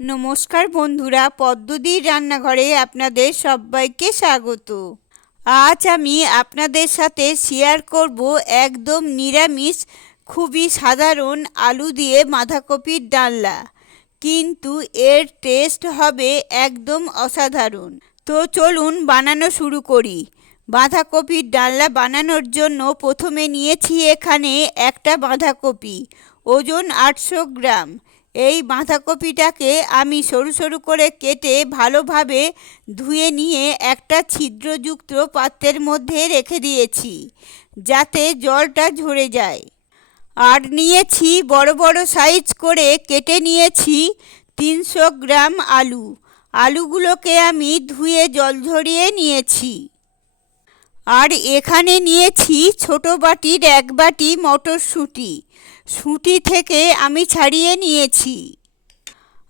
নমস্কার বন্ধুরা, পদ্মদির রান্নাঘরে আপনাদের সবাইকে স্বাগত। আজ আমি আপনাদের সাথে শেয়ার করব একদম নিরামিষ, খুবই সাধারণ আলু দিয়ে বাঁধাকপির ডালনা, কিন্তু এর টেস্ট হবে একদম অসাধারণ। তো চলুন বানানো শুরু করি। বাঁধাকপির ডালনা বানানোর জন্য প্রথমে নিয়েছি এখানে একটা বাঁধাকপি, ওজন 800 গ্রাম। এই বাঁধাকপিটাকে আমি সরু সরু করে কেটে ভালোভাবে ধুয়ে নিয়ে একটা ছিদ্রযুক্ত পাত্রের মধ্যে রেখে দিয়েছি, যাতে জলটা ঝরে যায়। আর নিয়েছি বড় বড় সাইজ করে কেটে নিয়েছি 300 গ্রাম আলু। আলুগুলোকে আমি ধুয়ে জল ঝরিয়ে নিয়েছি। আর এখানে নিয়েছি ছোট বাটির 1 বাটি মটরশুঁটি, শুঁটি থেকে আমি ছাড়িয়ে নিয়েছি।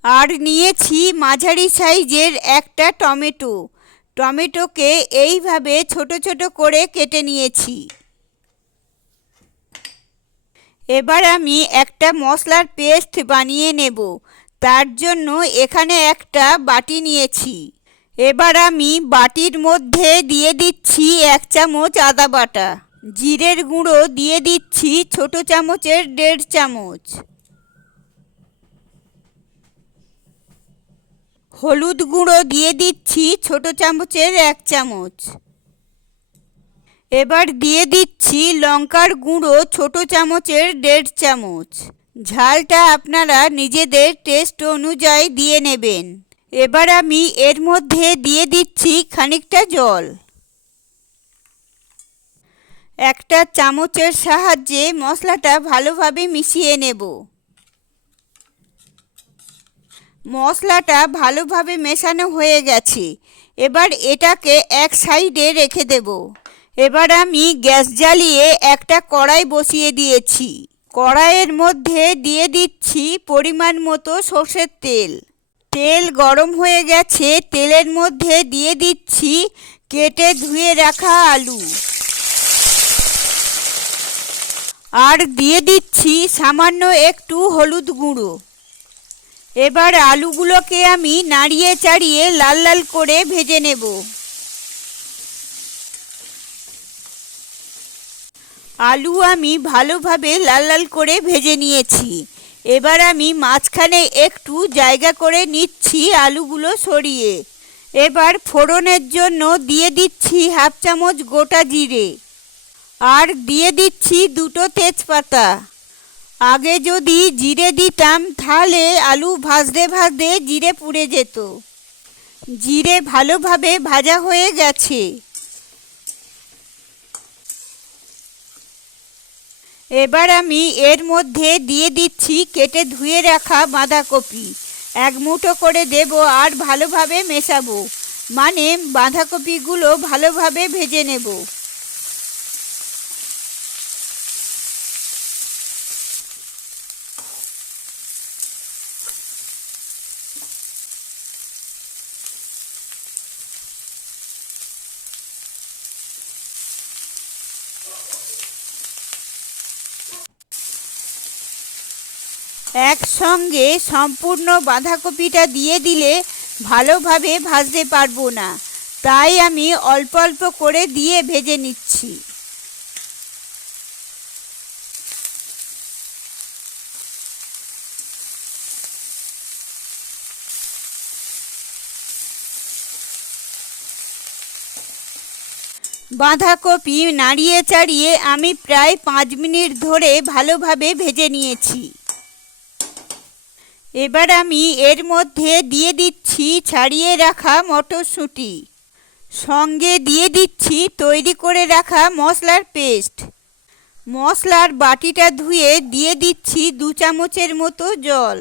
আর নিয়েছি মাঝারি সাইজের একটা টমেটো, টমেটোকে এইভাবে ছোট ছোট করে কেটে নিয়েছি। এবার আমি একটা মশলার পেস্ট বানিয়ে নেব, তার জন্য এখানে একটা বাটি নিয়েছি। এবার আমি বাটির মধ্যে দিয়ে দিচ্ছি 1 চামচ আদা বাটা, জিরের গুঁড়ো দিয়ে দিচ্ছি ছোট চামচের 1.5 চামচ, হলুদ গুঁড়ো দিয়ে দিচ্ছি ছোট চামচের 1 চামচ। এবার দিয়ে দিচ্ছি লঙ্কার গুঁড়ো ছোট চামচের 1.5 চামচ। ঝালটা আপনারা নিজেদের টেস্ট অনুযায়ী দিয়ে নেবেন। এবার আমি এর মধ্যে দিয়ে দিচ্ছি খানিকটা জল। একটা চামচের সাহায্যে মশলাটা ভালোভাবে মিশিয়ে নেব। মশলাটা ভালোভাবে মেশানো হয়ে গেছে। এবার এটাকে এক সাইডে রেখে দেব। এবার আমি গ্যাস জ্বালিয়ে একটা কড়াই বসিয়ে দিয়েছি। কড়াইয়ের মধ্যে দিয়ে দিচ্ছি পরিমাণ মতো সর্ষের তেল। তেল গরম হয়ে গেছে, তেলের মধ্যে দিয়ে দিচ্ছি কেটে ধুয়ে রাখা আলু। আর দিয়ে দিচ্ছি সামান্য একটু হলুদ গুঁড়ো। এবার আলুগুলোকে আমি নাড়িয়ে চাড়িয়ে লাল লাল করে ভেজে নেব। আলু আমি ভালোভাবে লাল লাল করে ভেজে নিয়েছি। এবার আমি মাঝখানে একটু জায়গা করে নিচ্ছি আলুগুলো সরিয়ে। এবার ফোড়নের জন্য দিয়ে দিচ্ছি 1/2 চামচ গোটা জিরে। আর দিয়ে দিচ্ছি 2টো তেজপাতা। আগে যদি জিরে দিতাম তাহলে আলু ভাজতে ভাজতে জিরে পুড়ে যেত। জিরে ভালোভাবে ভাজা হয়ে গেছে। এবার আমি এর মধ্যে দিয়ে দিচ্ছি কেটে ধুয়ে রাখা বাঁধাকপি। 1 মুঠো করে দেব আর ভালোভাবে মেশাবো, মানে বাঁধাকপিগুলো ভালোভাবে ভেজে নেব। একসঙ্গে সম্পূর্ণ বাঁধাকপিটা দিয়ে দিলে ভালোভাবে ভাজতে পারবো না, তাই আমি অল্প অল্প করে দিয়ে ভেজে নিচ্ছি। বাঁধাকপি নাড়িয়ে চাড়িয়ে আমি প্রায় 5 মিনিট ধরে ভালোভাবে ভেজে নিয়েছি। এবার আমি এর মধ্যে দিয়ে দিচ্ছি ছাড়িয়ে রাখা মটরশুঁটি, সঙ্গে দিয়ে দিচ্ছি তৈরি করে রাখা মশলার পেস্ট। মশলার বাটিটা ধুয়ে দিয়ে দিচ্ছি 2 চামচের মতো জল।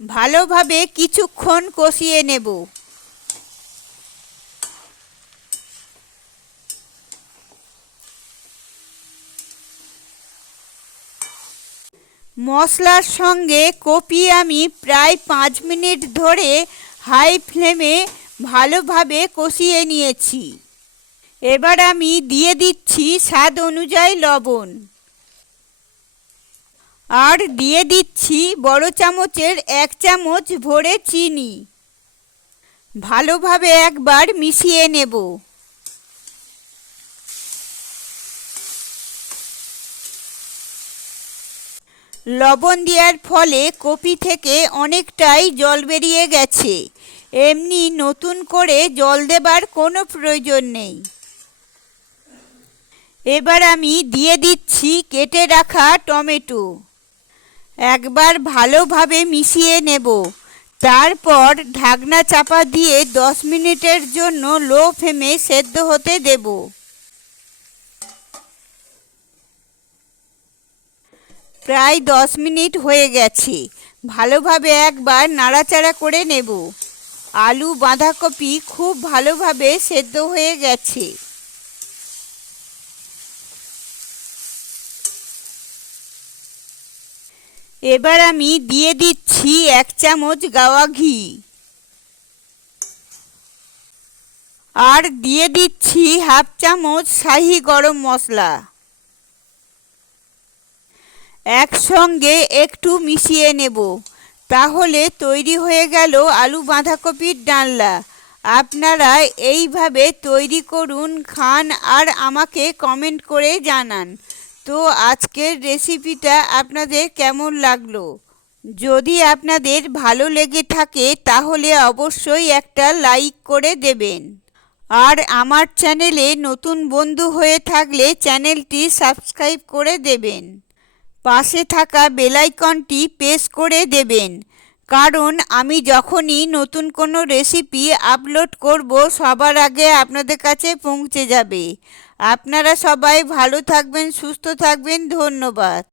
ভালোভাবে কিছুক্ষণ কষিয়ে নেব। মশলার সঙ্গে কপি আমি প্রায় 5 মিনিট ধরে হাই ফ্লেমে ভালোভাবে কষিয়ে নিয়েছি। এবার আমি দিয়ে দিচ্ছি স্বাদ অনুযায়ী লবণ। আর দিয়ে দিচ্ছি বড় চামচের 1 চামচ ভরে চিনি। ভালোভাবে একবার মিশিয়ে নেব। লবণ দেওয়ার ফলে কপি থেকে অনেকটাই জল বেরিয়ে গেছে। এমনি নতুন করে জল দেবার কোনো প্রয়োজন নেই। এবার আমি দিয়ে দিচ্ছি কেটে রাখা টমেটো। একবার ভালোভাবে মিশিয়ে নেব। তারপর ঢাকনা চাপা দিয়ে 10 মিনিটের জন্য লো ফ্লেমে সেদ্ধ হতে দেব। প্রায় 10 মিনিট হয়ে গেছে। ভালোভাবে একবার নাড়াচাড়া করে নেব। আলু বাঁধাকপি খুব ভালোভাবে সেদ্ধ হয়ে গেছে। এবার আমি দিয়ে দিচ্ছি 1 চামচ গাওয়া ঘি। আর দিয়ে দিচ্ছি হাফ চামচ শাহি গরম মশলা। একসঙ্গে একটু মিশিয়ে নেব। তাহলে তৈরি হয়ে গেল আলু বাঁধাকপির ডালনা। আপনারা এইভাবে তৈরি করুন, খান আর আমাকে কমেন্ট করে জানান। তো আজকের রেসিপিটা আপনাদের কেমন লাগলো? যদি আপনাদের ভালো লেগে থাকে তাহলে অবশ্যই একটা লাইক করে দেবেন। আর আমার চ্যানেলে নতুন বন্ধু হয়ে থাকলে চ্যানেলটি সাবস্ক্রাইব করে দেবেন। পাশে থাকা বেল আইকনটি প্রেস করে দেবেন, কারণ আমি যখনই নতুন কোনো রেসিপি আপলোড করব সবার আগে আপনাদের কাছে পৌঁছে যাবে। আপনারা সবাই ভালো থাকবেন, সুস্থ থাকবেন। ধন্যবাদ।